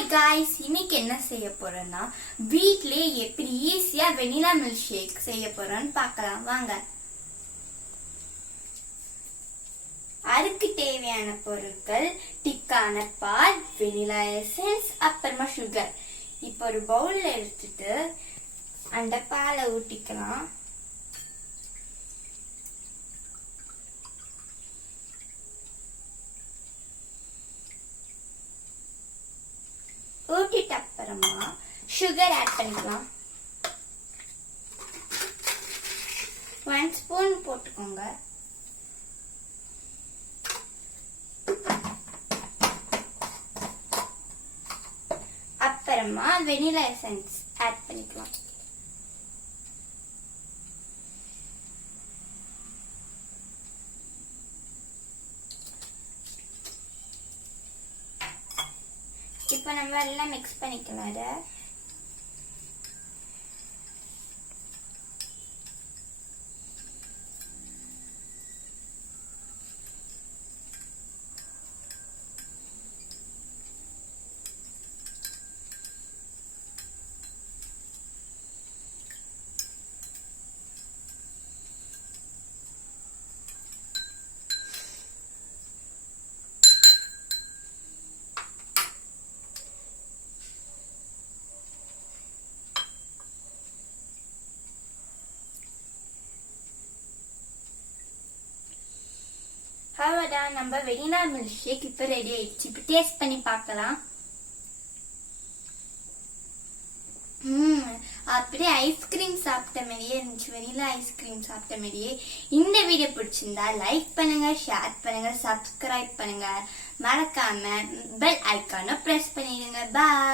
Hi guys, இன்னைக்கு என்ன செய்ய போறேன்னா வீட்லயே எப்படி ஈஸியா வெனிலா மில்க் ஷேக் செய்ய போறோம்னு பார்க்கலாம் வாங்க. அதுக்கு தேவையான பொருட்கள் திக்கான பால், வெனிலா எசன்ஸ், அப்புறமா சுகர். இப்போ ஒரு பவுல்ல எடுத்துட்டு அந்த பாலை ஊற்றிக்கலாம். ஊற்றிட்டு அப்புறமா சுகர் ஆட் பண்ணிக்கலாம். 1 ஸ்பூன் போட்டுக்கோங்க. அப்புறமா வெனிலா எசன்ஸ் ஆட் பண்ணிக்கலாம். இப்ப நம்ம எல்லாம் மிக்ஸ் பண்ணிக்கலாம். அத அவ்வளவுதான், நம்ம வெனிலா மில்க் ஷேக் இப்ப ரெடி ஆயிடுச்சு. இப்ப டேஸ்ட் பண்ணி பார்க்கலாம். அப்படியே ஐஸ்கிரீம் சாப்பிட்ட மாதிரியே இருந்துச்சு. வெனிலா ஐஸ்கிரீம் சாப்பிட்ட மாதிரியே. இந்த வீடியோ பிடிச்சிருந்தா லைக் பண்ணுங்க, ஷேர் பண்ணுங்க, சப்ஸ்கிரைப் பண்ணுங்க, மறக்காம பெல் ஐக்கான பிரஸ் பண்ணிடுங்க. பாய்.